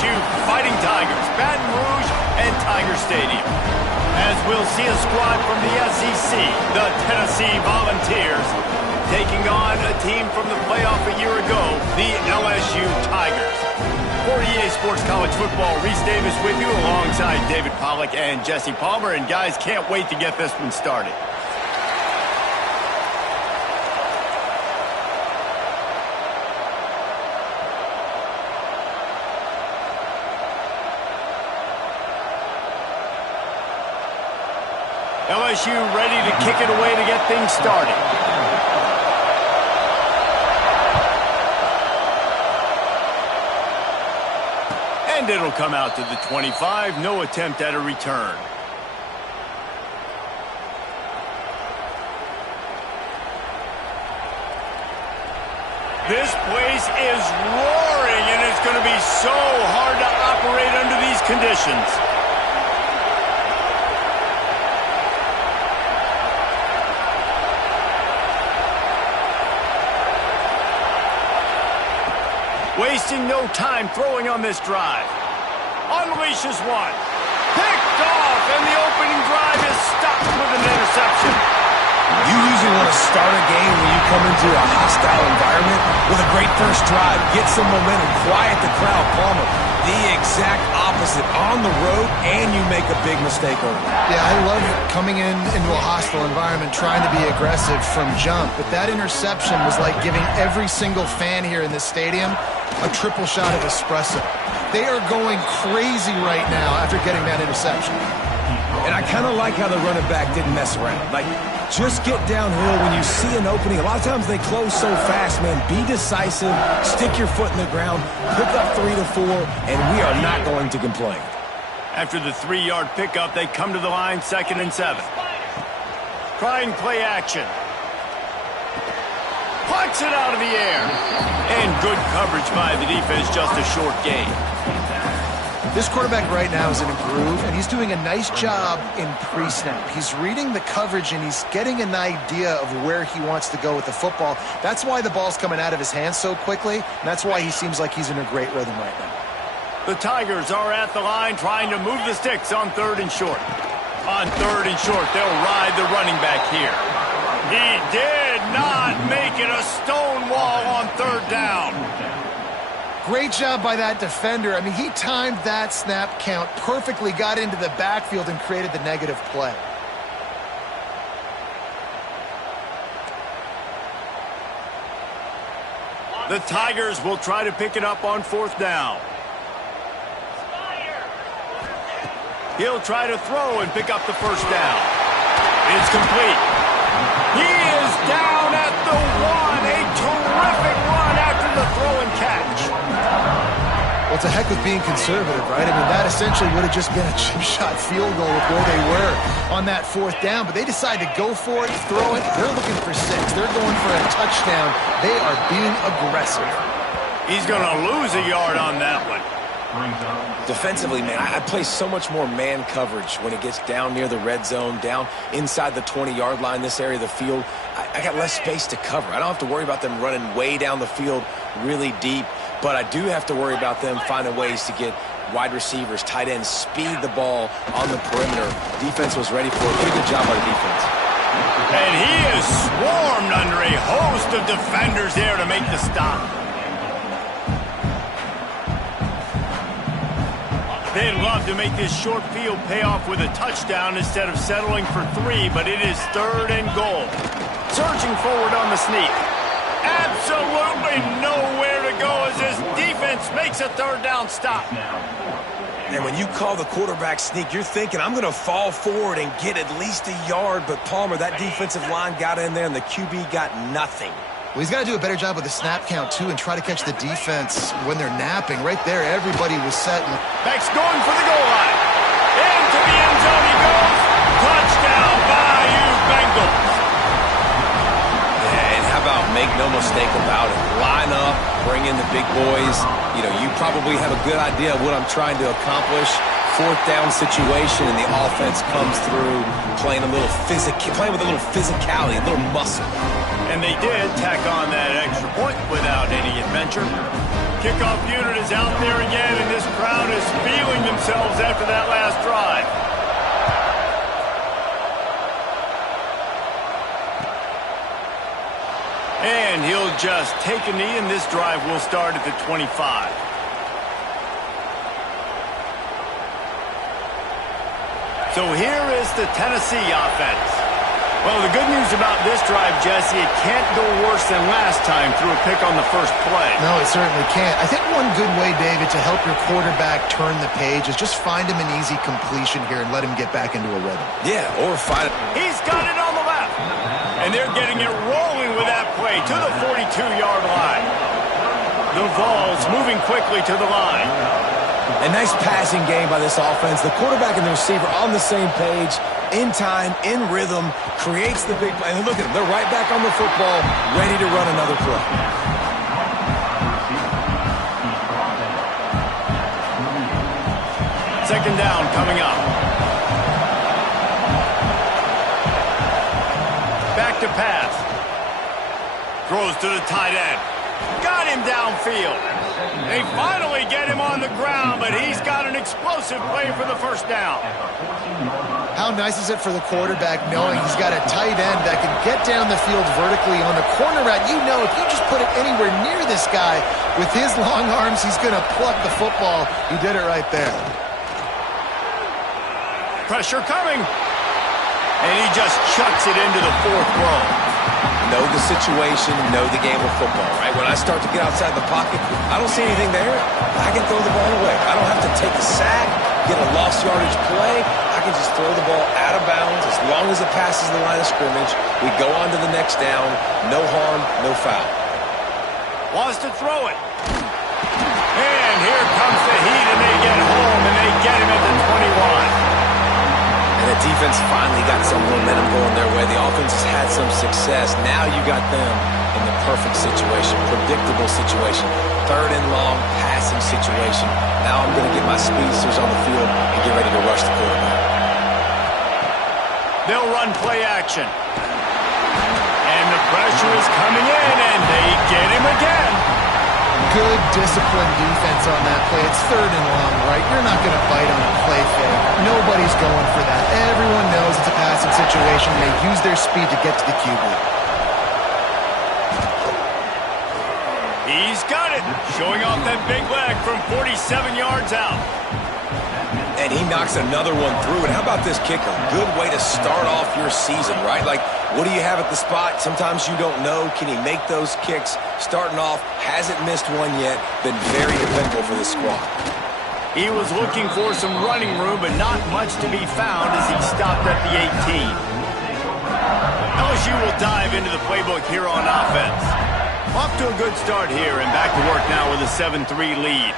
LSU Fighting Tigers, Baton Rouge and Tiger Stadium. As we'll see a squad from the SEC, the Tennessee Volunteers, taking on a team from the playoff a year ago, the LSU Tigers. For EA Sports College Football, Reese Davis with you alongside David Pollack and Jesse Palmer. And guys, can't wait to get this one started. LSU ready to kick it away to get things started. And it'll come out to the 25. No attempt at a return. This place is roaring, and it's going to be so hard to operate under these conditions. Wasting no time throwing on this drive. Unleashes one. Picked off, and the opening drive is stopped with an interception. You usually want to start a game when you come into a hostile environment with a great first drive. Get some momentum, quiet the crowd. Palmer, the exact opposite. On the road, and you make a big mistake over it. Yeah, I love coming into a hostile environment, trying to be aggressive from jump. But that interception was like giving every single fan here in this stadium a triple shot of espresso. They are going crazy right now after getting that interception. And I kind of like how the running back didn't mess around. Like, just get downhill when you see an opening. A lot of times they close so fast, man. Be decisive, stick your foot in the ground, pick up 3 to 4, and we are not going to complain. After the 3-yard pickup, they come to the line, 2nd and 7. Trying play action. Plucks it out of the air. And good coverage by the defense, just a short gain. This quarterback right now is in a groove, and he's doing a nice job in pre-snap. He's reading the coverage, and he's getting an idea of where he wants to go with the football. That's why the ball's coming out of his hands so quickly, and that's why he seems like he's in a great rhythm right now. The Tigers are at the line trying to move the sticks on 3rd and short. On 3rd and short, they'll ride the running back here. He did not make it a stone wall on 3rd down. Great job by that defender. I mean, he timed that snap count perfectly, got into the backfield, and created the negative play. The Tigers will try to pick it up on 4th down. He'll try to throw and pick up the 1st down. It's complete. He is down at the 1. A terrific run after the throw and catch. Well, it's a heck of being conservative, right? I mean, that essentially would have just been a chip shot field goal with where they were on that 4th down. But they decided to go for it, throw it. They're looking for 6. They're going for a touchdown. They are being aggressive. He's going to lose a yard on that one. Defensively, man, I play so much more man coverage when it gets down near the red zone, down inside the 20-yard line, this area of the field. I got less space to cover. I don't have to worry about them running way down the field really deep, but I do have to worry about them finding ways to get wide receivers, tight ends, speed the ball on the perimeter. Defense was ready for it. Pretty good job by the defense. And he is swarmed under a host of defenders there to make the stop. They'd love to make this short field pay off with a touchdown instead of settling for 3, but it is 3rd and goal. Surging forward on the sneak. Absolutely nowhere to go as this defense makes a 3rd down stop. And when you call the quarterback sneak, you're thinking, I'm going to fall forward and get at least a yard. But Palmer, that defensive line got in there, and the QB got nothing. Well, he's got to do a better job with the snap count, too, and try to catch the defense when they're napping. Right there, everybody was set. Beck's going for the goal line. Into the end zone he goes. Touchdown, Bayou Bengals. And how about make no mistake about it? Line up, bring in the big boys. You know, you probably have a good idea of what I'm trying to accomplish. 4th down situation, and the offense comes through playing with a little physicality, a little muscle. And they did tack on that extra point without any adventure. Kickoff unit is out there again, and this crowd is feeling themselves after that last drive. And he'll just take a knee, and this drive will start at the 25. So here is the Tennessee offense. Well, the good news about this drive, Jesse, it can't go worse than last time through a pick on the first play. No, it certainly can't. I think one good way, David, to help your quarterback turn the page is just find him an easy completion here and let him get back into a rhythm. Yeah, or find it. He's got it on the left. And they're getting it rolling with that play to the 42-yard line. The Vols moving quickly to the line. A nice passing game by this offense. The quarterback and the receiver on the same page, in time, in rhythm, creates the big play. And look at them. They're right back on the football, ready to run another play. Second down coming up. Back to pass. Throws to the tight end. Got him downfield. They finally get him on the ground, but he's got an explosive play for the first down. How nice is it for the quarterback knowing he's got a tight end that can get down the field vertically on the corner route? You know, if you just put it anywhere near this guy with his long arms, he's going to pluck the football. He did it right there. Pressure coming. And he just chucks it into the fourth row. Know the situation, know the game of football, right? When I start to get outside the pocket, I don't see anything there. I can throw the ball away. I don't have to take a sack, get a lost yardage play. I can just throw the ball out of bounds as long as it passes the line of scrimmage. We go on to the next down. No harm, no foul. Wants to throw it. And here comes the heat, and they get home, and they get him at the 21. And the defense finally got some momentum going their way. The offense has had some success. Now you got them in the perfect situation, predictable situation, third and long passing situation. Now I'm going to get my speedsters on the field and get ready to rush the quarterback. They'll run play action. And the pressure is coming in, and they get him again. Good disciplined defense on that play. It's third and long, right? You're not going to bite on a play fake. Nobody's going for that. Everyone knows it's a passing situation. They use their speed to get to the QB. He's got it. Showing off that big leg from 47 yards out. And he knocks another one through. And how about this kicker? Good way to start off your season, right? Like, what do you have at the spot? Sometimes you don't know. Can he make those kicks? Starting off, hasn't missed one yet. Been very dependable for this squad. He was looking for some running room, but not much to be found as he stopped at the 18. LSU will dive into the playbook here on offense. Off to a good start here, and back to work now with a 7-3 lead.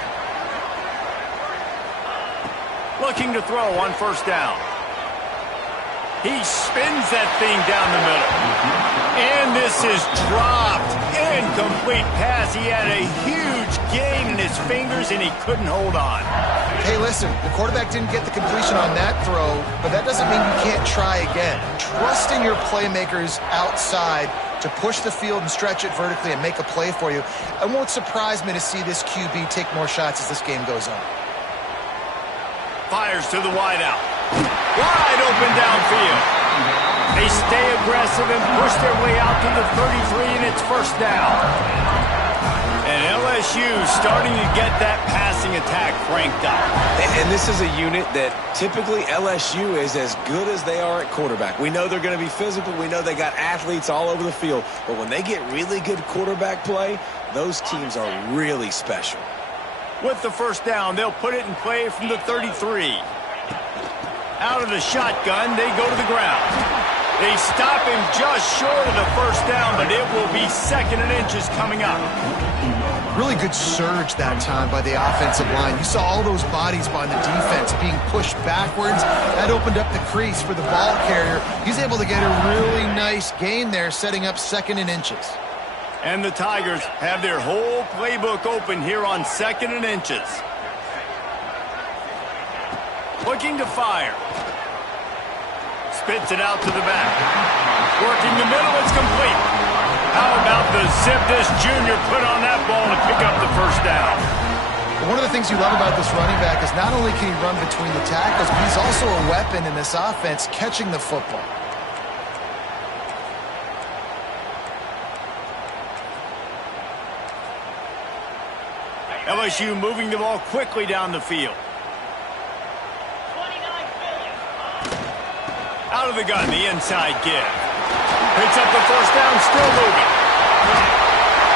Looking to throw on first down. He spins that thing down the middle. And this is dropped. Incomplete pass. He had a huge gain in his fingers, and he couldn't hold on. Hey, listen, the quarterback didn't get the completion on that throw, but that doesn't mean you can't try again. Trusting your playmakers outside to push the field and stretch it vertically and make a play for you. It won't surprise me to see this QB take more shots as this game goes on. Fires to the wideout. Wide open downfield. They stay aggressive and push their way out to the 33, and it's first down. And LSU starting to get that passing attack cranked up. And this is a unit that typically LSU is as good as they are at quarterback. We know they're going to be physical. We know they got athletes all over the field. But when they get really good quarterback play, those teams are really special. With the first down, they'll put it in play from the 33. Out of the shotgun, they go to the ground. They stop him just short of the first down, but it will be second and inches coming up. Really good surge that time by the offensive line. You saw all those bodies by the defense being pushed backwards. That opened up the crease for the ball carrier. He's able to get a really nice gain there, setting up second and inches. And the Tigers have their whole playbook open here on second and inches. Looking to fire. Spits it out to the back. Working the middle, it's complete. How about the zip this junior put on that ball to pick up the first down? One of the things you love about this running back is not only can he run between the tackles, but he's also a weapon in this offense catching the football. LSU moving the ball quickly down the field. Out of the gun, the inside give. Picks up the first down, still moving.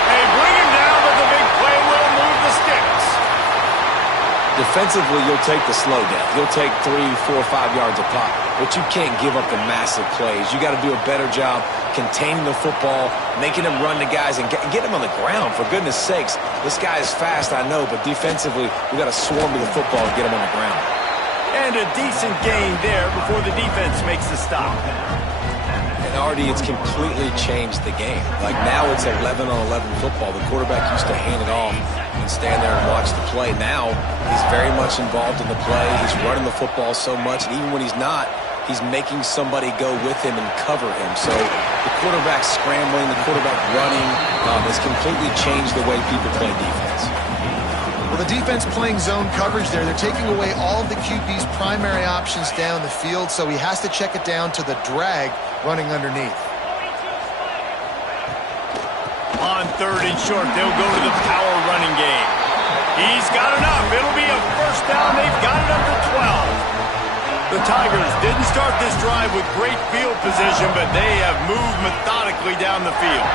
They bring him down, but the big play will move the sticks. Defensively, you'll take the slow down. You'll take 3, 4, 5 yards a pop, but you can't give up the massive plays. You got to do a better job containing the football, making him run to guys, and get him on the ground. For goodness sakes, this guy is fast, I know, but defensively, we got to swarm to the football and get him on the ground. And a decent gain there before the defense makes the stop. And Artie, it's completely changed the game. Like now it's 11-on-11 football. The quarterback used to hand it off and stand there and watch the play. Now he's very much involved in the play. He's running the football so much, and even when he's not, he's making somebody go with him and cover him. So the quarterback scrambling, the quarterback running has completely changed the way people play defense. Well, the defense playing zone coverage there. They're taking away all of the QB's primary options down the field, so he has to check it down to the drag running underneath. On 3rd and short, they'll go to the power running game. He's got enough. It'll be a first down. They've got it up to 12. The Tigers didn't start this drive with great field position, but they have moved methodically down the field.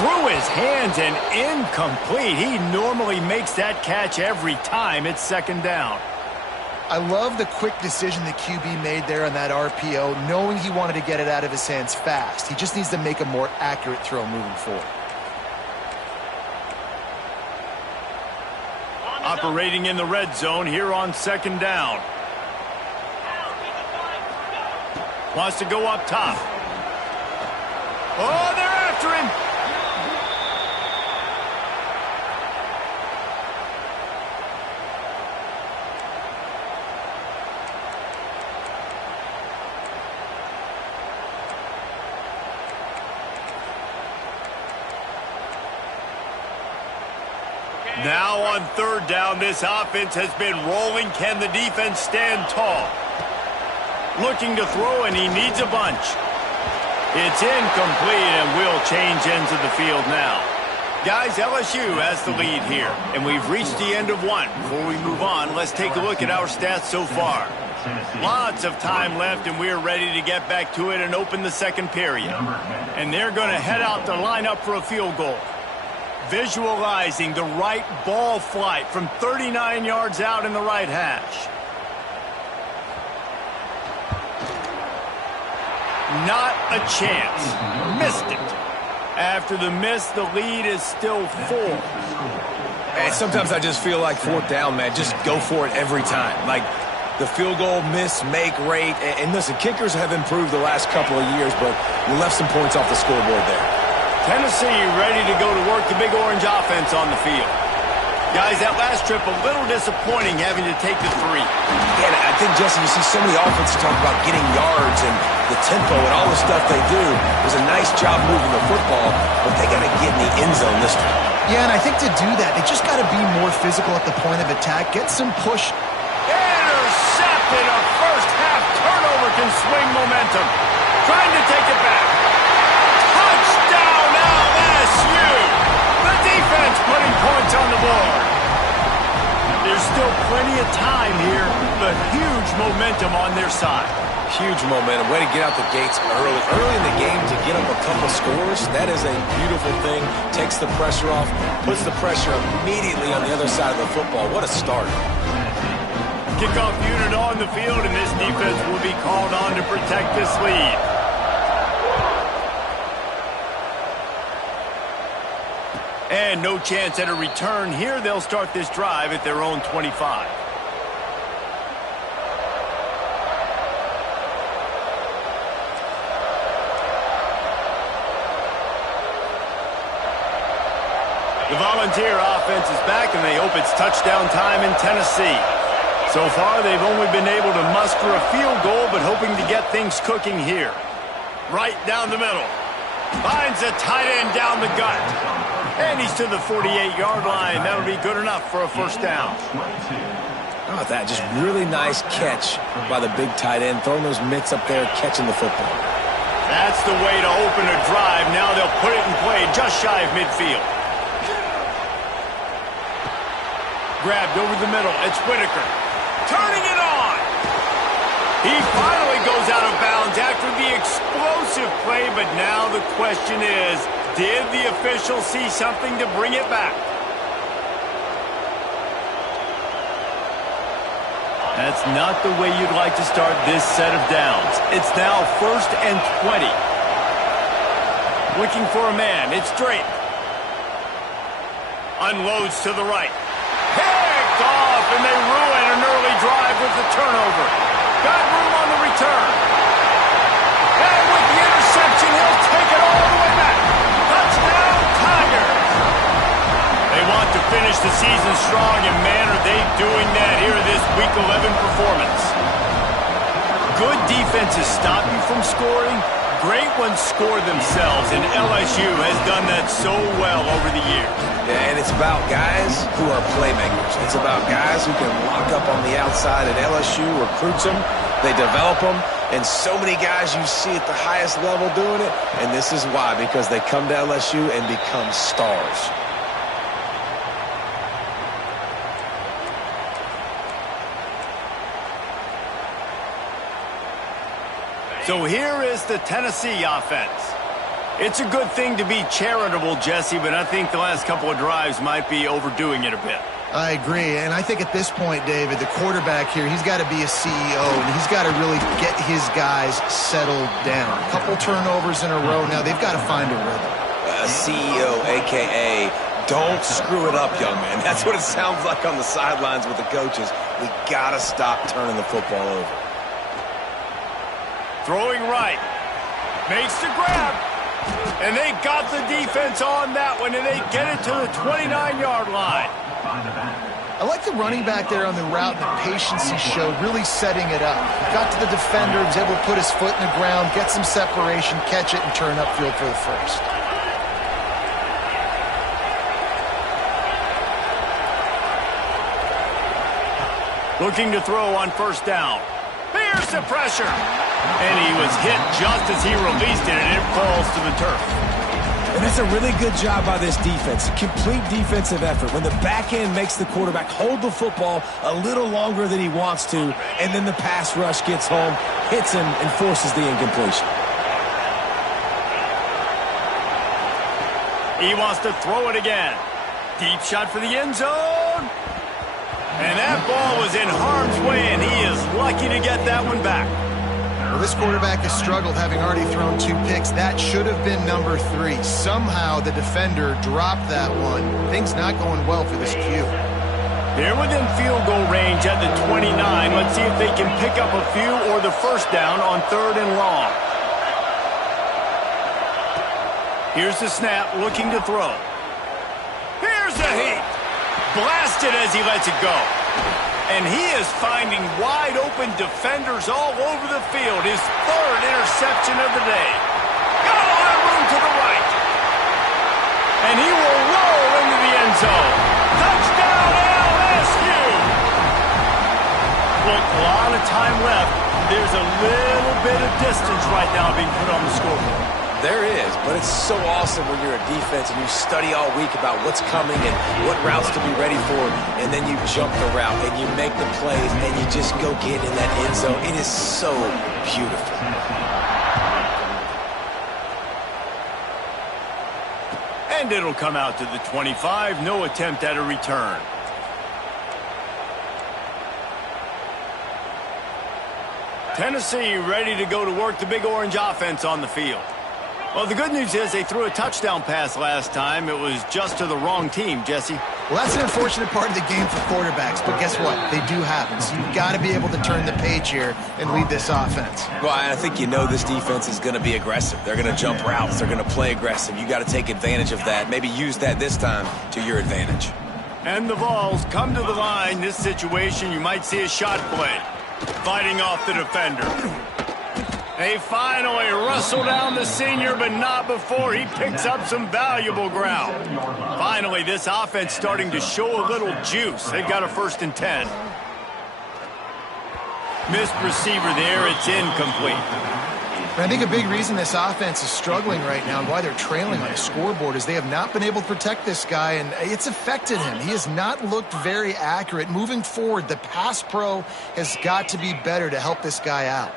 Through his hands and incomplete. He normally makes that catch every time it's 2nd down. I love the quick decision the QB made there on that RPO, knowing he wanted to get it out of his hands fast. He just needs to make a more accurate throw moving forward. Operating in the red zone here on 2nd down. Wants to go up top. Oh, they're after him. Now on 3rd down, this offense has been rolling. Can the defense stand tall? Looking to throw, and he needs a bunch. It's incomplete, and will change ends of the field now. Guys, LSU has the lead here, and we've reached the end of one. Before we move on, let's take a look at our stats so far. Lots of time left, and we're ready to get back to it and open the 2nd period. And they're going to head out to line up for a field goal. Visualizing the right ball flight from 39 yards out in the right hash. Not a chance. Missed it. After the miss, the lead is still 4. And sometimes I just feel like 4th down, man. Just go for it every time. Like the field goal miss, make rate. And listen, kickers have improved the last couple of years, but we left some points off the scoreboard there. Tennessee ready to go to work the Big Orange offense on the field. Guys, that last trip a little disappointing having to take the 3. Yeah, and I think, Jesse, you see so many offenses talk about getting yards and the tempo and all the stuff they do. It was a nice job moving the football, but they got to get in the end zone this time. Yeah, and I think to do that, they just got to be more physical at the point of attack, get some push. Intercepted. A first-half turnover can swing momentum. Trying to take it back. Touchdown, LSU! The defense putting points on the board. There's still plenty of time here, but huge momentum on their side. Huge momentum. Way to get out the gates early. Early in the game to get up a couple scores, that is a beautiful thing. Takes the pressure off, puts the pressure immediately on the other side of the football. What a start. Kickoff unit on the field, and this defense will be called on to protect this lead. And no chance at a return here. They'll start this drive at their own 25. The Volunteer offense is back, and they hope it's touchdown time in Tennessee. So far, they've only been able to muster a field goal, but hoping to get things cooking here. Right down the middle. Finds a tight end down the gut. And he's to the 48-yard line. That'll be good enough for a first down. How about that? Just really nice catch by the big tight end, throwing those mitts up there, catching the football. That's the way to open a drive. Now they'll put it in play just shy of midfield. Grabbed over the middle. It's Whitaker. Turning it on. He finally goes out of bounds after the explosive play, but now the question is, did the official see something to bring it back? That's not the way you'd like to start this set of downs. It's now 1st and 20. Looking for a man. It's Drake. Unloads to the right. Picked off, and they ruin an early drive with the turnover. Got room on the return. And with the interception, he'll take it all the way back. Touchdown, Tigers. They want to finish the season strong, and man, are they doing that here in this Week 11 performance. Good defenses stop you from scoring. Great ones score themselves, and LSU has done that so well over the years. Yeah, and it's about guys who are playmakers. It's about guys who can lock up on the outside, and LSU recruits them. They develop them, and so many guys you see at the highest level doing it, and this is why, because they come to LSU and become stars. So here is the Tennessee offense. It's a good thing to be charitable, Jesse, but I think the last couple of drives might be overdoing it a bit. I agree, and I think at this point, David, the quarterback here, he's got to be a CEO, and he's got to really get his guys settled down. A couple turnovers in a row now. They've got to find a rhythm. A CEO, a.k.a. don't screw it up, young man. That's what it sounds like on the sidelines with the coaches. We got to stop turning the football over. Throwing right. Makes the grab. And they got the defense on that one, and they get it to the 29-yard line. I like the running back there on the route and the patience he showed, really setting it up. Got to the defender, was able to put his foot in the ground, get some separation, catch it, and turn upfield for the first. Looking to throw on first down. Here's the pressure. And he was hit just as he released it, and it falls to the turf. And that's a really good job by this defense. A complete defensive effort. When the back end makes the quarterback hold the football a little longer than he wants to, and then the pass rush gets home, hits him, and forces the incompletion. He wants to throw it again. Deep shot for the end zone. And that ball was in harm's way, and he is lucky to get that one back. Well, this quarterback has struggled, having already thrown 2 picks. That should have been number 3. Somehow the defender dropped that one. Things not going well for this Q. They're within field goal range at the 29. Let's see if they can pick up a few or the first down on 3rd and long. Here's the snap, looking to throw. Here's the heat. Blasted as he lets it go. And he is finding wide-open defenders all over the field. His 3rd interception of the day. Got a lot of room to the right. And he will roll into the end zone. Touchdown, LSU! Look, a lot of time left. There's a little bit of distance right now being put on the scoreboard. There is, but it's so awesome when you're a defense and you study all week about what's coming and what routes to be ready for, and then you jump the route and you make the plays and you just go get in that end zone. It is so beautiful. And it'll come out to the 25. No attempt at a return. Tennessee ready to go to work the Big Orange offense on the field. Well, the good news is they threw a touchdown pass last time. It was just to the wrong team, Jesse. Well, that's an unfortunate part of the game for quarterbacks, but guess what? They do happen. So you've got to be able to turn the page here and lead this offense. Well, I think you know this defense is going to be aggressive. They're going to jump routes. They're going to play aggressive. You got to take advantage of that. Maybe use that this time to your advantage. And the Vols come to the line. This situation, you might see a shot play. Fighting off the defender. They finally wrestle down the senior, but not before he picks up some valuable ground. Finally, this offense starting to show a little juice. They've got a 1st and 10. Missed receiver there. It's incomplete. And I think a big reason this offense is struggling right now and why they're trailing on the scoreboard is they have not been able to protect this guy, and it's affected him. He has not looked very accurate. Moving forward, the pass pro has got to be better to help this guy out.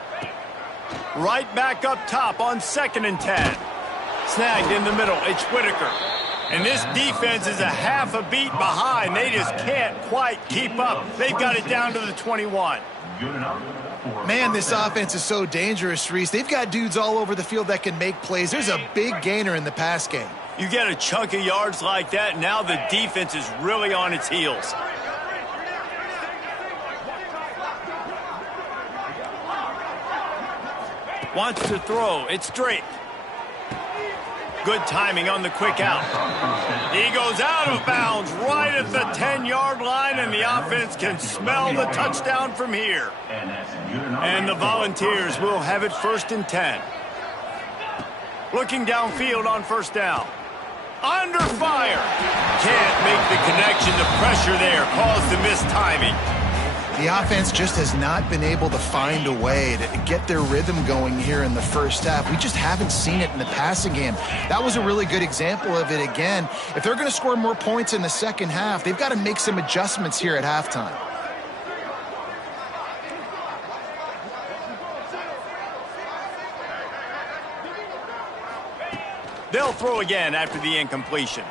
Right back up top on 2nd and 10. Snagged in the middle. It's Whitaker. And this defense is a half a beat behind. They just can't quite keep up. They've got it down to the 21. Man, this offense is so dangerous, Reese. They've got dudes all over the field that can make plays. There's a big gainer in the pass game. You get a chunk of yards like that, now the defense is really on its heels. Wants to throw. It's Drake. Good timing on the quick out. He goes out of bounds right at the 10-yard line, and the offense can smell the touchdown from here. And the Volunteers will have it 1st and 10. Looking downfield on 1st down. Under fire. Can't make the connection. The pressure there caused the missed timing. The offense just has not been able to find a way to get their rhythm going here in the first half. We just haven't seen it in the passing game. That was a really good example of it again. If they're going to score more points in the second half, they've got to make some adjustments here at halftime. They'll throw again after the incompletion.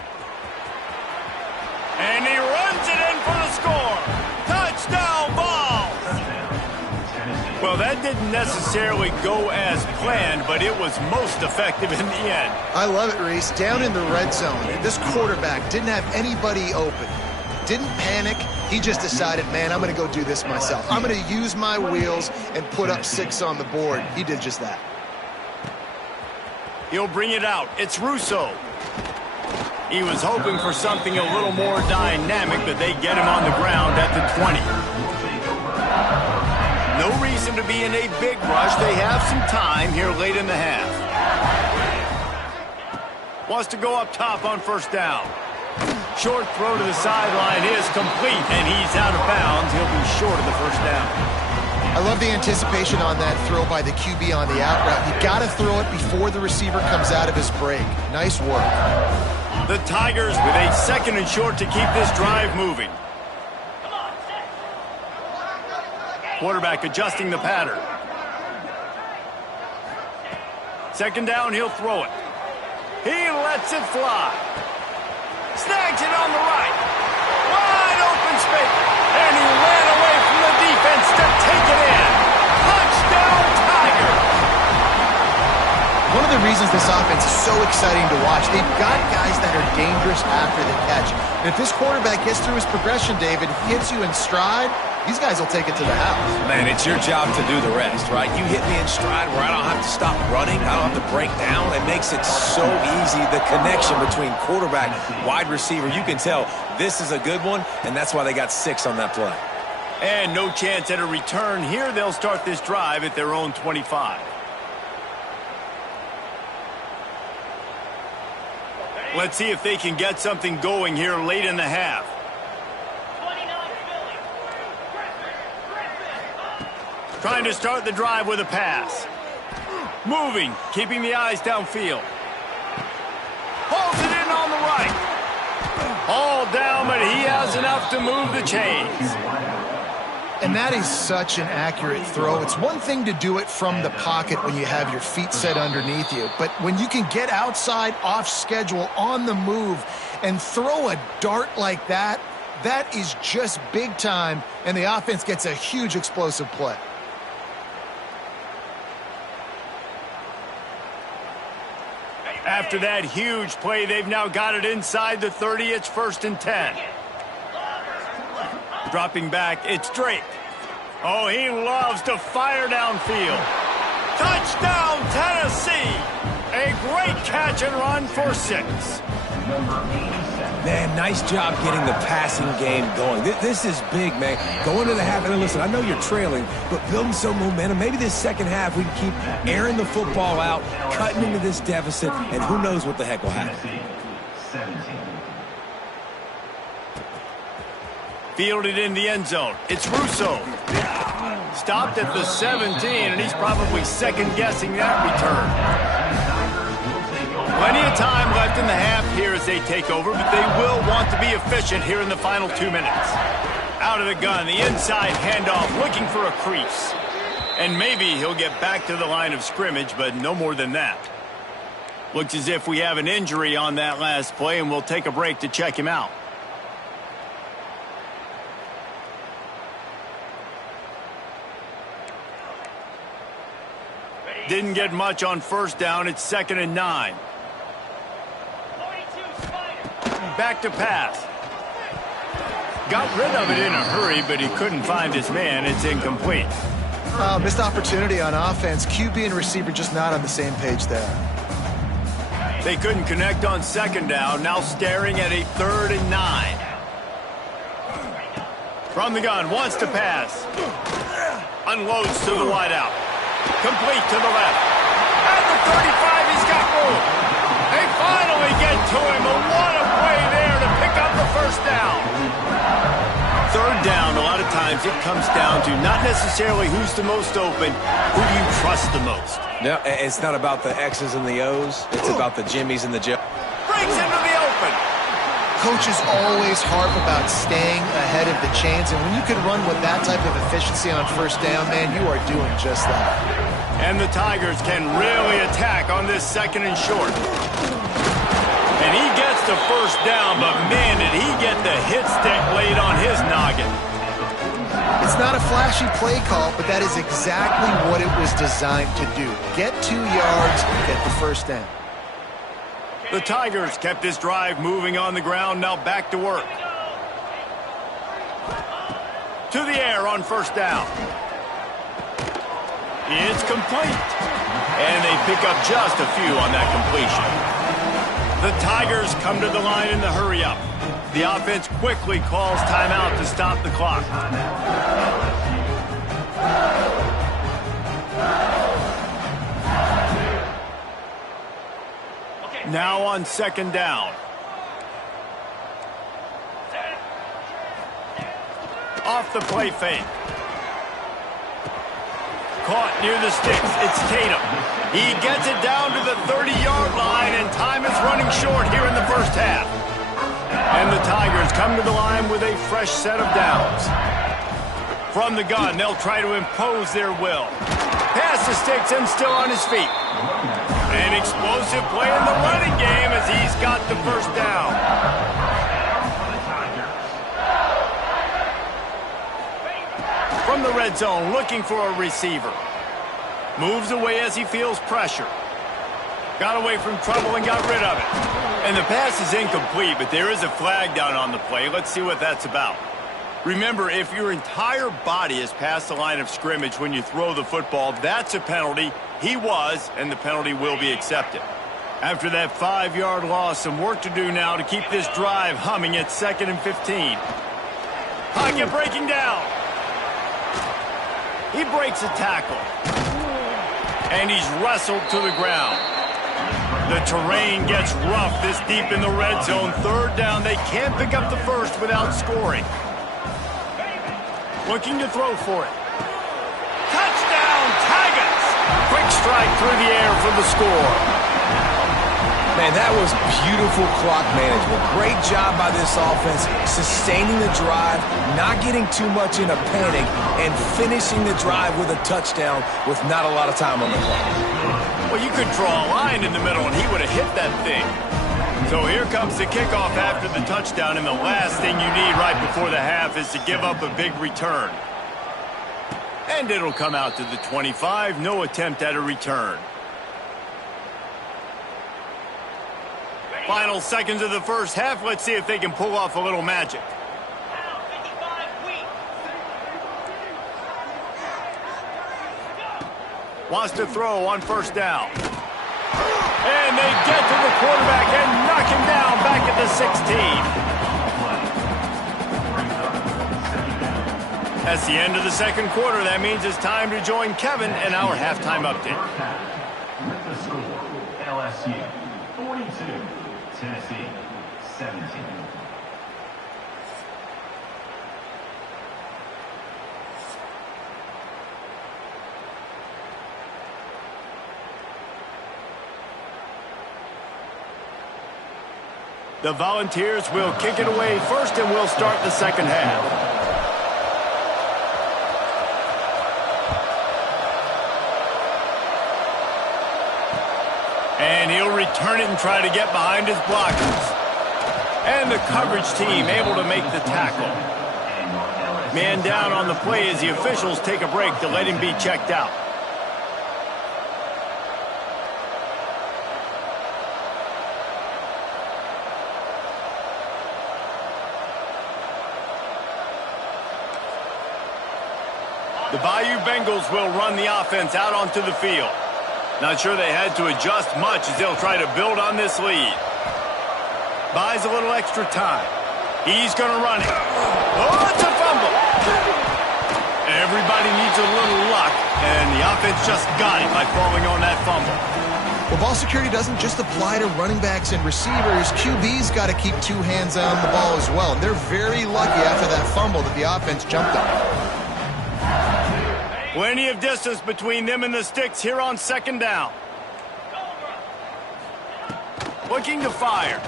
And he runs it in for the score. Touchdown, Vols! Well, that didn't necessarily go as planned, but it was most effective in the end. I love it, Reese. Down in the red zone, this quarterback didn't have anybody open. Didn't panic. He just decided, man, I'm going to go do this myself. I'm going to use my wheels and put up 6 on the board. He did just that. He'll bring it out. It's Russo. He was hoping for something a little more dynamic, but they get him on the ground at the 20. No reason to be in a big rush. They have some time here late in the half. Wants to go up top on 1st down. Short throw to the sideline is complete, and he's out of bounds. He'll be short of the 1st down. I love the anticipation on that throw by the QB on the out route. You got to throw it before the receiver comes out of his break. Nice work. The Tigers with a 2nd and short to keep this drive moving. Quarterback adjusting the pattern. 2nd down, he'll throw it. He lets it fly. Snags it on the right. Wide open space. And he ran away from the defense to take it in. Touchdown, Tigers! One of the reasons this offense is so exciting to watch, they've got guys that are dangerous after the catch. And if this quarterback gets through his progression, David, hits you in stride, these guys will take it to the house. Man, it's your job to do the rest, right? You hit me in stride where I don't have to stop running. I don't have to break down. It makes it so easy. The connection between quarterback, wide receiver, you can tell this is a good one, and that's why they got 6 on that play. And no chance at a return here. They'll start this drive at their own 25. Let's see if they can get something going here late in the half. Trying to start the drive with a pass. Moving, keeping the eyes downfield. Pulls it in on the right. All down, but he has enough to move the chains. And that is such an accurate throw. It's one thing to do it from the pocket when you have your feet set underneath you, but when you can get outside, off schedule, on the move, and throw a dart like that, that is just big time, and the offense gets a huge explosive play. After that huge play, they've now got it inside the 30. It's 1st and 10. Dropping back, it's Drake. Oh, he loves to fire downfield. Touchdown, Tennessee! A great catch and run for 6. Man, nice job getting the passing game going. This is big, man. Going to the half, and listen, I know you're trailing, but building some momentum. Maybe this second half we can keep airing the football out, cutting into this deficit, and who knows what the heck will happen. Fielded in the end zone. It's Russo. Stopped at the 17, and he's probably second-guessing that return. Plenty of time left in the half here as they take over, but they will want to be efficient here in the final 2 minutes. Out of the gun, the inside handoff, looking for a crease. And maybe he'll get back to the line of scrimmage, but no more than that. Looks as if we have an injury on that last play, and we'll take a break to check him out. Didn't get much on first down. It's 2nd and 9. Back to pass. Got rid of it in a hurry, but he couldn't find his man. It's incomplete. Missed opportunity on offense. QB and receiver just not on the same page there. They couldn't connect on 2nd down. Now staring at a 3rd and 9. From the gun, wants to pass. Unloads to the wideout. Complete to the left. At the 35, he's got room. They finally get to him. A what a play there to pick up the first down. 3rd down, a lot of times it comes down to not necessarily who's the most open, who do you trust the most? No, it's not about the X's and the O's. It's about the Jimmies and the Joes. Breaks into the open. Coaches always harp about staying ahead of the chains, and when you can run with that type of efficiency on first down, man, you are doing just that. And the Tigers can really attack on this 2nd and short. And he gets the first down, but man, did he get the hit stick laid on his noggin. It's not a flashy play call, but that is exactly what it was designed to do. Get 2 yards, get the first down. The Tigers kept this drive moving on the ground, now back to work. To the air on first down. It's complete. And they pick up just a few on that completion. The Tigers come to the line in the hurry-up. The offense quickly calls timeout to stop the clock. Now on 2nd down. Off the play fake. Caught near the sticks. It's Tatum. He gets it down to the 30-yard line, and time is running short here in the first half. And the Tigers come to the line with a fresh set of downs. From the gun, they'll try to impose their will. Past the sticks and still on his feet. An explosive play in the running game as he's got the first down. From the red zone, looking for a receiver. Moves away as he feels pressure. Got away from trouble and got rid of it. And the pass is incomplete, but there is a flag down on the play. Let's see what that's about. Remember, if your entire body is past the line of scrimmage when you throw the football, that's a penalty. He was, and the penalty will be accepted. After that 5-yard loss, some work to do now to keep this drive humming at 2nd and 15. Pocket breaking down. He breaks a tackle. And he's wrestled to the ground. The terrain gets rough this deep in the red zone. 3rd down, they can't pick up the first without scoring. Looking to throw for it. Touchdown, Tigers! Quick strike through the air for the score. Man, that was beautiful clock management. Great job by this offense, sustaining the drive, not getting too much in a panic, and finishing the drive with a touchdown with not a lot of time on the clock. Well, you could draw a line in the middle, and he would have hit that thing. So here comes the kickoff after the touchdown, and the last thing you need right before the half is to give up a big return. And it'll come out to the 25, no attempt at a return. Final seconds of the first half, let's see if they can pull off a little magic. Wants to throw on first down. And they get to the quarterback and knock him down back at the 16. That's the end of the second quarter. That means it's time to join Kevin in our halftime update. With the score, LSU 42, Tennessee 17. The Volunteers will kick it away first, and we'll start the second half. And he'll return it and try to get behind his blockers. And the coverage team able to make the tackle. Man down on the play as the officials take a break to let him be checked out. The Bayou Bengals will run the offense out onto the field. Not sure they had to adjust much as they'll try to build on this lead. Buys a little extra time. He's going to run it. Oh, it's a fumble. Everybody needs a little luck, and the offense just got it by falling on that fumble. Well, ball security doesn't just apply to running backs and receivers. QB's got to keep two hands on the ball as well. And they're very lucky after that fumble that the offense jumped on. Plenty of distance between them and the sticks here on second down. Looking to fire.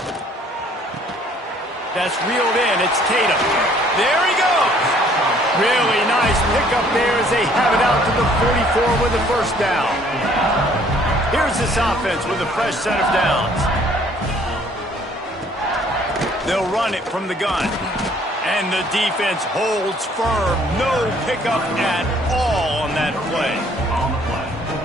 That's reeled in. It's Tatum. There he goes. Really nice pickup there as they have it out to the 44 with a first down. Here's this offense with a fresh set of downs. They'll run it from the gun. And the defense holds firm. No pickup at all on that play.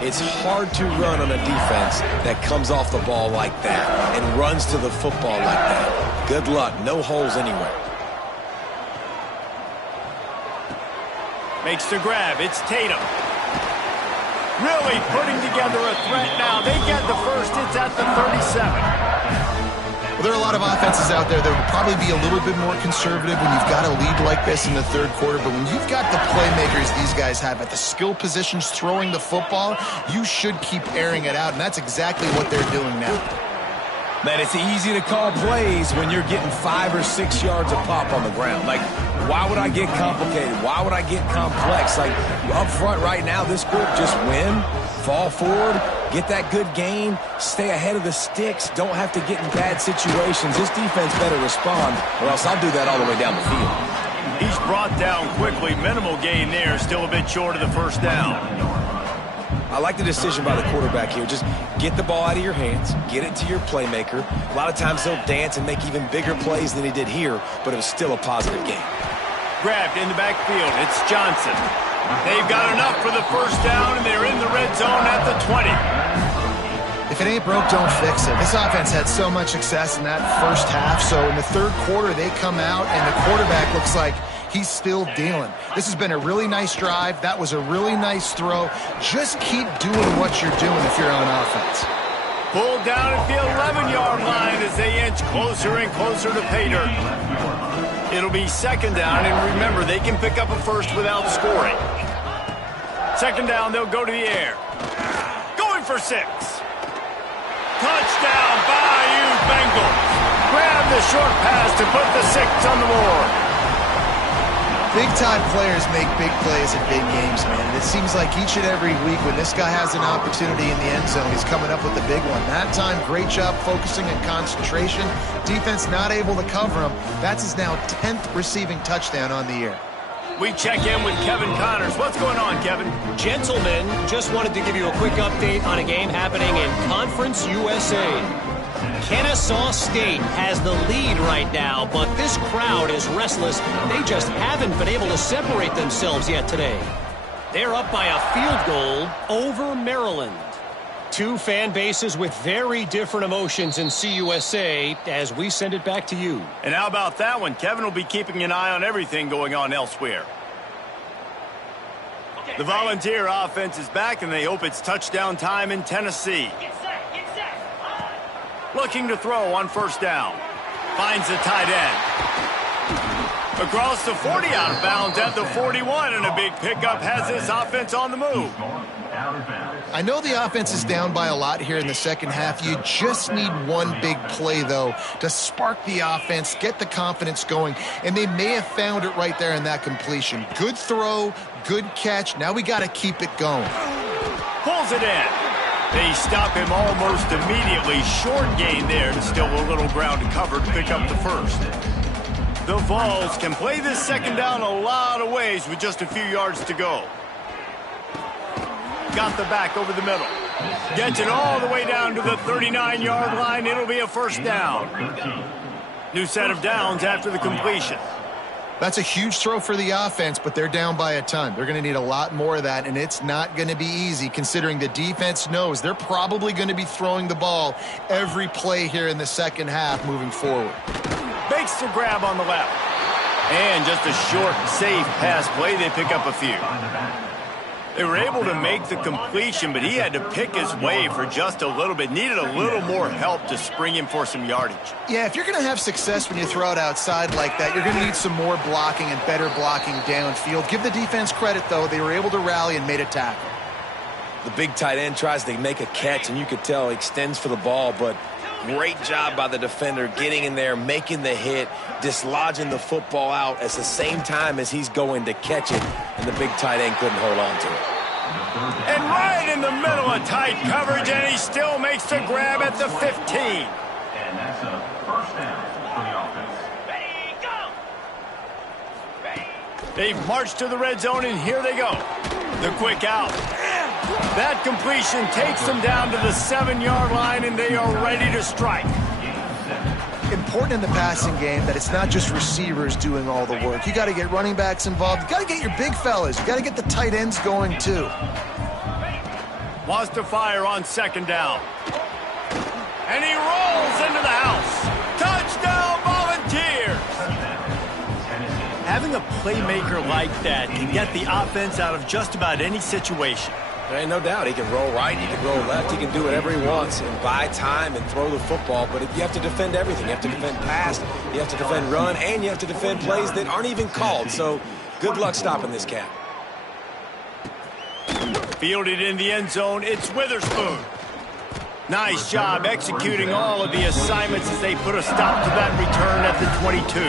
It's hard to run on a defense that comes off the ball like that and runs to the football like that. Good luck. No holes anywhere. Makes the grab. It's Tatum. Really putting together a threat now. They get the first. It's at the 37. Well, there are a lot of offenses out there that would probably be a little bit more conservative when you've got a lead like this in the third quarter. But when you've got the playmakers these guys have at the skill positions throwing the football, you should keep airing it out. And that's exactly what they're doing now. Man, it's easy to call plays when you're getting 5 or 6 yards a pop on the ground. Like, why would I get complicated? Why would I get complex? Like, up front right now, this group just win, fall forward, get that good gain, stay ahead of the sticks, don't have to get in bad situations. This defense better respond, or else I'll do that all the way down the field. He's brought down quickly. Minimal gain there, still a bit short of the first down. I like the decision by the quarterback here. Just get the ball out of your hands, get it to your playmaker. A lot of times they'll dance and make even bigger plays than he did here, but it was still a positive game. Grabbed in the backfield. It's Johnson. They've got enough for the first down, and they're in the red zone at the 20. If it ain't broke, don't fix it. This offense had so much success in that first half, so in the third quarter they come out, and the quarterback looks like he's still dealing. This has been a really nice drive. That was a really nice throw. Just keep doing what you're doing if you're on offense. Pulled down at the 11-yard line as they inch closer and closer to pay dirt. It'll be second down, and remember, they can pick up a first without scoring. Second down, they'll go to the air. Going for 6. Touchdown, Bayou Bengals. Grab the short pass to put the 6 on the board. Big-time players make big plays in big games, man. And it seems like each and every week when this guy has an opportunity in the end zone, he's coming up with the big one. That time, great job focusing and concentration. Defense not able to cover him. That's his now 10th receiving touchdown on the year. We check in with Kevin Connors. What's going on, Kevin? Gentlemen, just wanted to give you a quick update on a game happening in Conference USA. Kennesaw State has the lead right now, but this crowd is restless. They just haven't been able to separate themselves yet today. They're up by a field goal over Maryland. Two fan bases with very different emotions in CUSA as we send it back to you. And how about that one? Kevin will be keeping an eye on everything going on elsewhere. The Volunteer offense is back, and they hope it's touchdown time in Tennessee. Looking to throw on first down. Finds the tight end. Across the 40, out of bounds at the 41, and a big pickup has this offense on the move. I know the offense is down by a lot here in the second half. You just need one big play, though, to spark the offense, get the confidence going, and they may have found it right there in that completion. Good throw, good catch. Now we got to keep it going. Pulls it in. They stop him almost immediately. Short gain there, and still a little ground to cover to pick up the first. The Vols can play this second down a lot of ways with just a few yards to go. Got the back over the middle. Gets it all the way down to the 39-yard line. It'll be a first down. New set of downs after the completion. That's a huge throw for the offense, but they're down by a ton. They're going to need a lot more of that, and it's not going to be easy considering the defense knows they're probably going to be throwing the ball every play here in the second half moving forward. Makes the grab on the left. And just a short, safe pass play. They pick up a few. They were able to make the completion, but he had to pick his way for just a little bit. Needed a little more help to spring him for some yardage. Yeah, if you're going to have success when you throw it outside like that, you're going to need some more blocking and better blocking downfield. Give the defense credit, though. They were able to rally and made a tackle. The big tight end tries to make a catch, and you could tell he extends for the ball, but great job by the defender getting in there, making the hit, dislodging the football out at the same time as he's going to catch it, and the big tight end couldn't hold on to it. And right in the middle of tight coverage, and he still makes the grab at the 15. And that's a first down for the offense. They've marched to the red zone, and here they go. The quick out. That completion takes them down to the 7-yard line, and they are ready to strike. Important in the passing game that it's not just receivers doing all the work. You got to get running backs involved. You got to get your big fellas. You got to get the tight ends going too. Wants to fire on second down. And he rolls into the house. Touchdown, Volunteers! Having a playmaker like that can get the offense out of just about any situation. There ain't no doubt. He can roll right, he can roll left, he can do whatever he wants and buy time and throw the football. But you have to defend everything. You have to defend pass, you have to defend run, and you have to defend plays that aren't even called. So good luck stopping this cat. Fielded in the end zone, it's Witherspoon. Nice job executing all of the assignments as they put a stop to that return at the 22.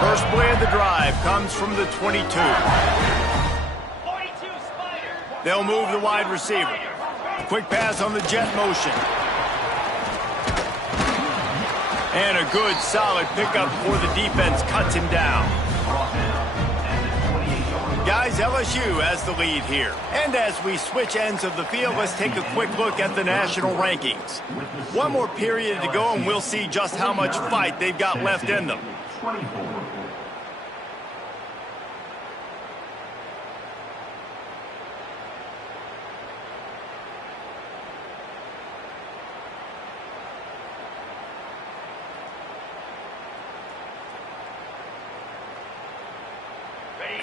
First play of the drive comes from the 22. They'll move the wide receiver. Quick pass on the jet motion. And a good, solid pickup for the defense cuts him down. Guys, LSU has the lead here. And as we switch ends of the field, let's take a quick look at the national rankings. One more period to go, and we'll see just how much fight they've got left in them.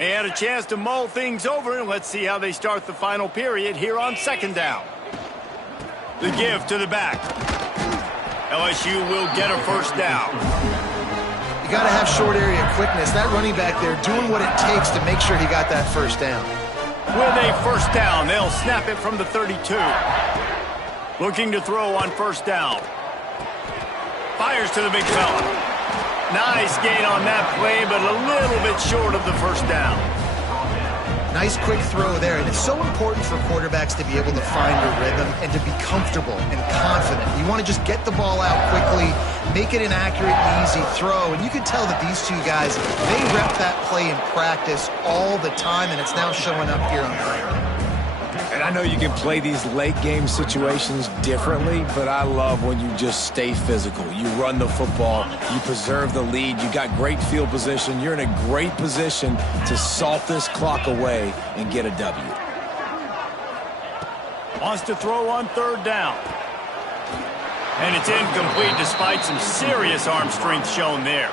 And a chance to mull things over, and let's see how they start the final period here on second down. The give to the back. LSU will get a first down. You got to have short area quickness. That running back there doing what it takes to make sure he got that first down. With a first down, they'll snap it from the 32. Looking to throw on first down. Fires to the big fella. Nice gain on that play, but a little bit short of the first down. Nice quick throw there, and it's so important for quarterbacks to be able to find a rhythm and to be comfortable and confident. You want to just get the ball out quickly, make it an accurate and easy throw, and you can tell that these two guys, they rep that play in practice all the time, and it's now showing up here on film. And I know you can play these late game situations differently, but I love when you just stay physical. You run the football, you preserve the lead, you got great field position, you're in a great position to salt this clock away and get a W. Wants to throw on third down. And it's incomplete despite some serious arm strength shown there.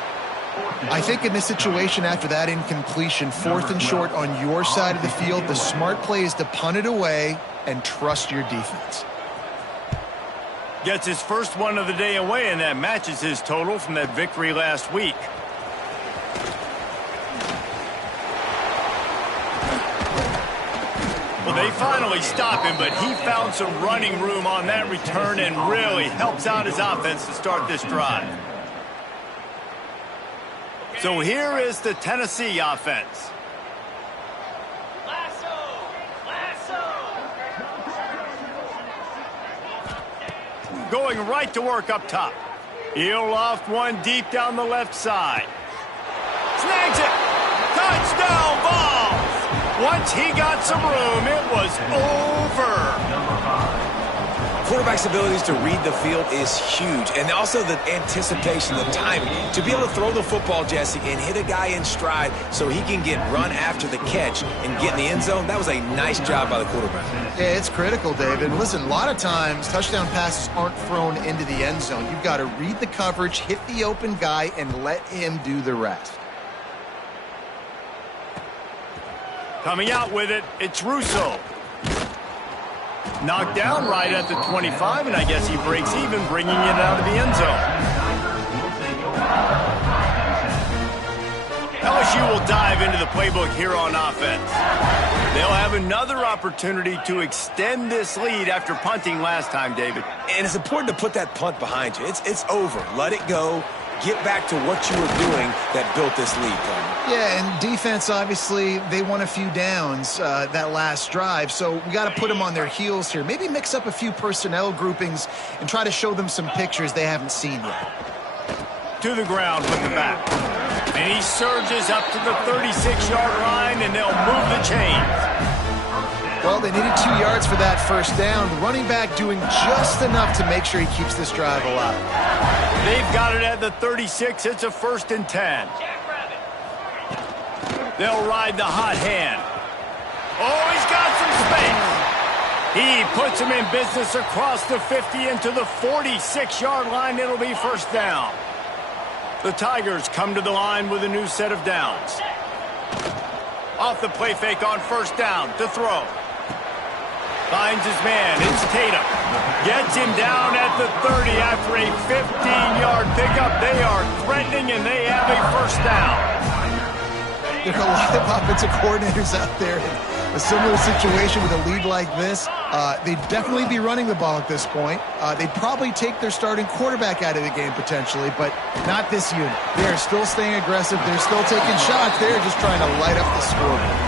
I think in this situation, after that incompletion, fourth and short on your side of the field, the smart play is to punt it away and trust your defense. Gets his first one of the day away, and that matches his total from that victory last week. Well, they finally stop him, but he found some running room on that return and really helps out his offense to start this drive. So here is the Tennessee offense. Going right to work up top. He'll loft one deep down the left side. Snags it. Touchdown ball. Once he got some room, it was over. Quarterback's abilities to read the field is huge, and also the anticipation, the timing. To be able to throw the football, Jesse, and hit a guy in stride so he can get run after the catch and get in the end zone, that was a nice job by the quarterback. Yeah, it's critical, David. Listen, a lot of times touchdown passes aren't thrown into the end zone. You've got to read the coverage, hit the open guy, and let him do the rest. Coming out with it, it's Russo. Knocked down right at the 25, and I guess he breaks even, bringing it out of the end zone. LSU will dive into the playbook here on offense. They'll have another opportunity to extend this lead after punting last time, David. And it's important to put that punt behind you. It's over. Let it go. Get back to what you were doing that built this lead, Tony. Yeah, and defense, obviously, they won a few downs that last drive, so we got to put them on their heels here. Maybe mix up a few personnel groupings and try to show them some pictures they haven't seen yet. To the ground with the back. And he surges up to the 36-yard line, and they'll move the chains. Well, they needed 2 yards for that first down. The running back doing just enough to make sure he keeps this drive alive. They've got it at the 36. It's a 1st and 10. They'll ride the hot hand. Oh, he's got some space. He puts him in business across the 50 into the 46-yard line. It'll be 1st down. The Tigers come to the line with a new set of downs. Off the play fake on 1st down to throw. Finds his man. It's Tatum. Gets him down at the 30 after a 15-yard pickup. They are threatening, and they have a 1st down. There are a lot of offensive coordinators out there in a similar situation with a lead like this. They'd definitely be running the ball at this point. They'd probably take their starting quarterback out of the game potentially, but not this unit. They're still staying aggressive. They're still taking shots. They're just trying to light up the scoreboard.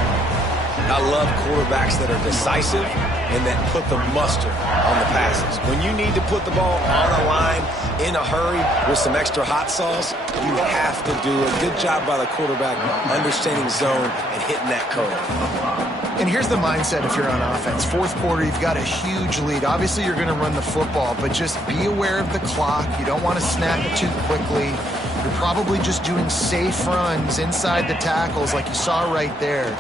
I love quarterbacks that are decisive and that put the mustard on the passes. When you need to put the ball on a line in a hurry with some extra hot sauce, you have to do a good job by the quarterback understanding zone and hitting that curve. And here's the mindset if you're on offense. 4th quarter, you've got a huge lead. Obviously, you're going to run the football, but just be aware of the clock. You don't want to snap it too quickly. You're probably just doing safe runs inside the tackles like you saw right there.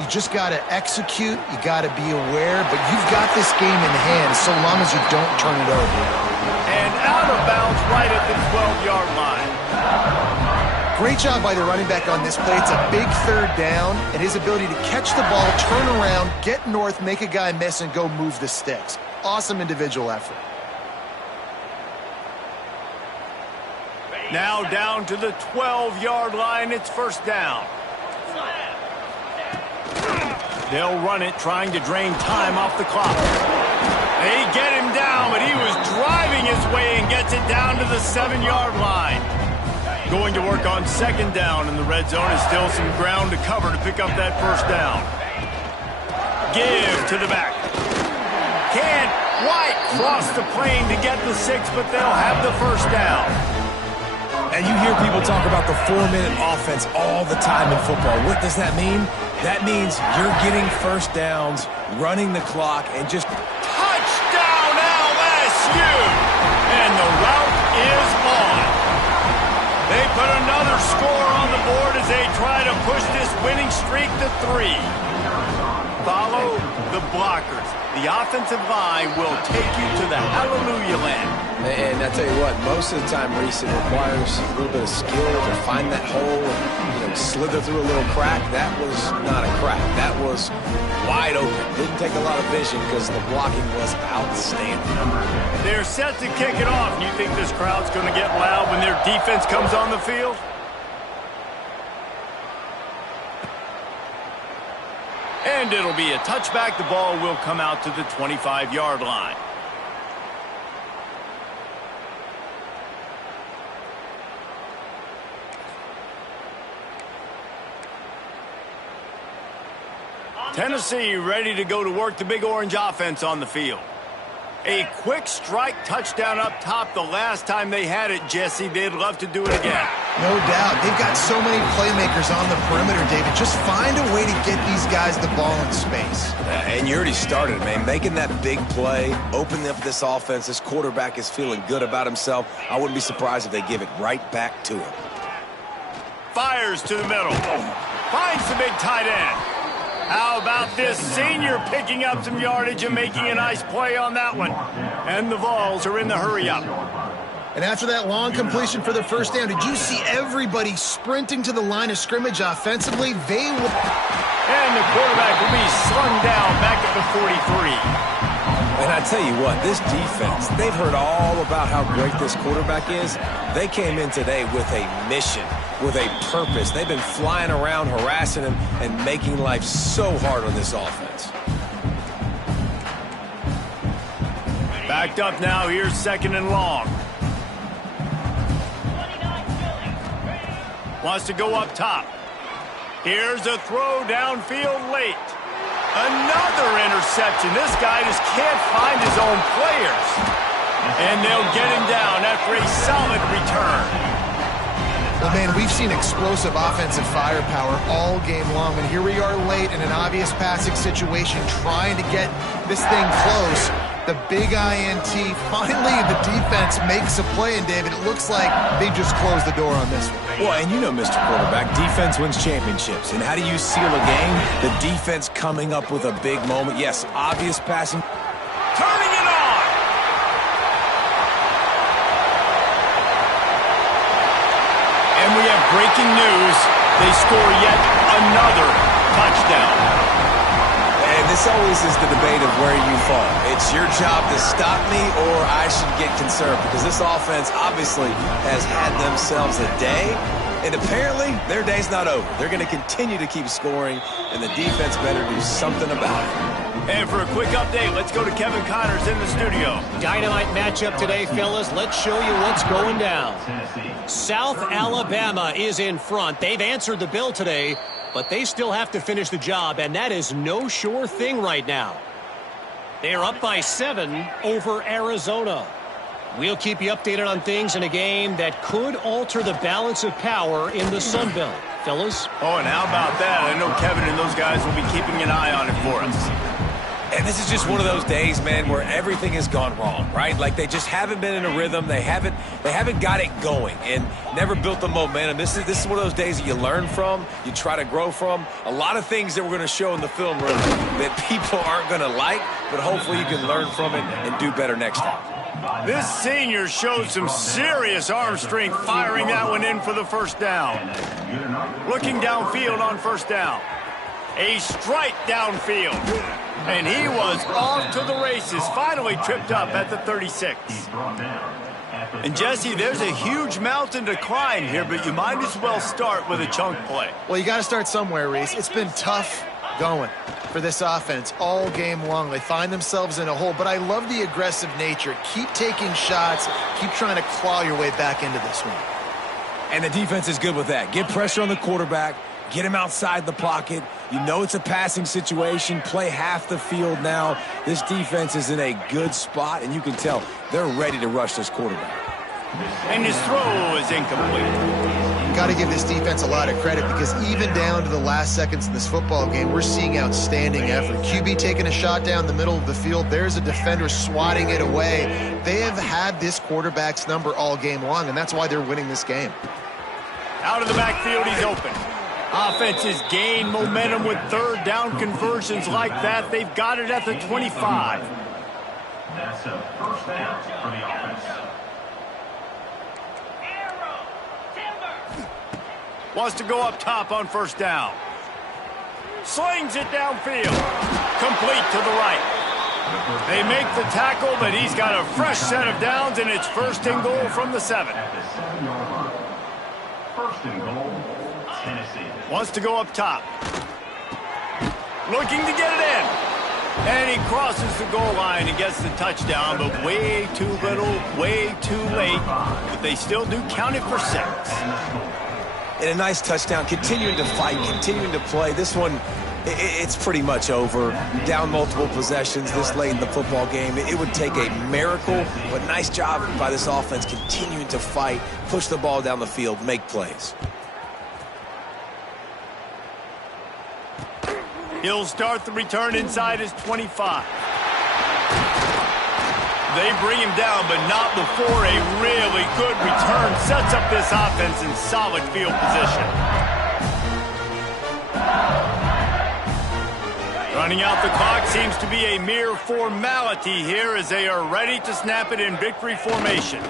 You just got to execute. You got to be aware, but you've got this game in hand so long as you don't turn it over. And out of bounds right at the 12-yard line. Great job by the running back on this play. It's a big 3rd down, and his ability to catch the ball, turn around, get north, make a guy miss, and go move the sticks. Awesome individual effort. Now down to the 12-yard line. It's 1st down. They'll run it, trying to drain time off the clock. They get him down, but he was driving his way and gets it down to the 7-yard line. Going to work on 2nd down, and the red zone is still some ground to cover to pick up that 1st down. Give to the back. Can't quite cross the plane to get the 6, but they'll have the 1st down. And you hear people talk about the 4-minute offense all the time in football. What does that mean? That means you're getting 1st downs, running the clock, and just... Touchdown LSU! And the route is on. They put another score on the board as they try to push this winning streak to 3. Follow the blockers. the offensive line will take you to the hallelujah land. And I tell you what, most of the time, Reese, it requires a little bit of skill to find that hole and slither through a little crack. That was not a crack. That was wide open. Didn't take a lot of vision because the blocking was outstanding. They're set to kick it off. You think this crowd's going to get loud when their defense comes on the field? And it'll be a touchback. The ball will come out to the 25-yard line. Tennessee ready to go to work the Big Orange offense on the field. A quick strike touchdown up top the last time they had it, Jesse. They'd love to do it again. No doubt. They've got so many playmakers on the perimeter, David. Just find a way to get these guys the ball in space. And you already started, man. Making that big play, opening up this offense. This quarterback is feeling good about himself. I wouldn't be surprised if they give it right back to him. Fires to the middle. Finds the big tight end. How about this senior picking up some yardage and making a nice play on that one? And the Vols are in the hurry-up. And after that long completion for the first down, did you see everybody sprinting to the line of scrimmage offensively? They will... And the quarterback will be slung down back at the 43. And I tell you what, this defense, they've heard all about how great this quarterback is. They came in today with a mission, with a purpose. They've been flying around, harassing him, and making life so hard on this offense. Backed up now, here's second and long. Wants to go up top. Here's a throw downfield late. Another interception. This guy just can't find his own players. And they'll get him down after a solid return. Well, man, we've seen explosive offensive firepower all game long, and here we are late in an obvious passing situation trying to get this thing close. The big INT, finally the defense makes a play, and David, it looks like they just closed the door on this one. Well, and you know, Mr. Quarterback, defense wins championships. And how do you seal a game? The defense coming up with a big moment. Yes, obvious passing. Turning it on! And we have breaking news. They score yet another touchdown. And this always is the debate of where you fall. It's your job to stop me or I should get concerned, because this offense obviously has had themselves a day, and apparently their day's not over. They're going to continue to keep scoring, and the defense better do something about it. And for a quick update, let's go to Kevin Connors in the studio. Dynamite matchup today, fellas. Let's show you what's going down. South Alabama is in front. They've answered the bell today, but they still have to finish the job, and that is no sure thing right now. They are up by 7 over Arizona. We'll keep you updated on things in a game that could alter the balance of power in the Sun Belt. Fellas? Oh, and how about that? I know Kevin and those guys will be keeping an eye on it for us. And this is just one of those days, man, where everything has gone wrong, right? Like they just haven't been in a rhythm. They haven't got it going and never built the momentum. This is one of those days that you learn from, you try to grow from. A lot of things that we're going to show in the film room that people aren't going to like, but hopefully you can learn from it and do better next time. This senior showed some serious arm strength firing that one in for the first down. Looking downfield on first down. A strike downfield. And he was off to the races, finally tripped up at the 36. And Jesse, there's a huge mountain to climb here, but you might as well start with a chunk play. Well, you got to start somewhere, Reese. It's been tough going for this offense all game long. They find themselves in a hole, but I love the aggressive nature. Keep taking shots, keep trying to claw your way back into this one. And the defense is good with that. Get pressure on the quarterback, get him outside the pocket. You know it's a passing situation. Play half the field now. This defense is in a good spot, and you can tell they're ready to rush this quarterback. And his throw is incomplete. Got to give this defense a lot of credit, because even down to the last seconds in this football game, we're seeing outstanding effort. QB taking a shot down the middle of the field. There's a defender swatting it away. They have had this quarterback's number all game long, and that's why they're winning this game. Out of the backfield, he's open. Offenses gain momentum with third down conversions like that. They've got it at the 25. That's a first down for the offense. Wants to go up top on first down. Slings it downfield. Complete to the right. They make the tackle, but he's got a fresh set of downs, and it's first and goal from the 7. At the 7-yard line. First and goal, Tennessee. Wants to go up top. Looking to get it in. And he crosses the goal line and gets the touchdown, but way too little, way too late. But they still do count it for 6. And a nice touchdown, continuing to fight, continuing to play. This one, it's pretty much over. Down multiple possessions this late in the football game. It would take a miracle, but nice job by this offense continuing to fight, push the ball down the field, make plays. He'll start the return inside his 25. They bring him down, but not before a really good return sets up this offense in solid field position. Running out the clock seems to be a mere formality here as they are ready to snap it in victory formation.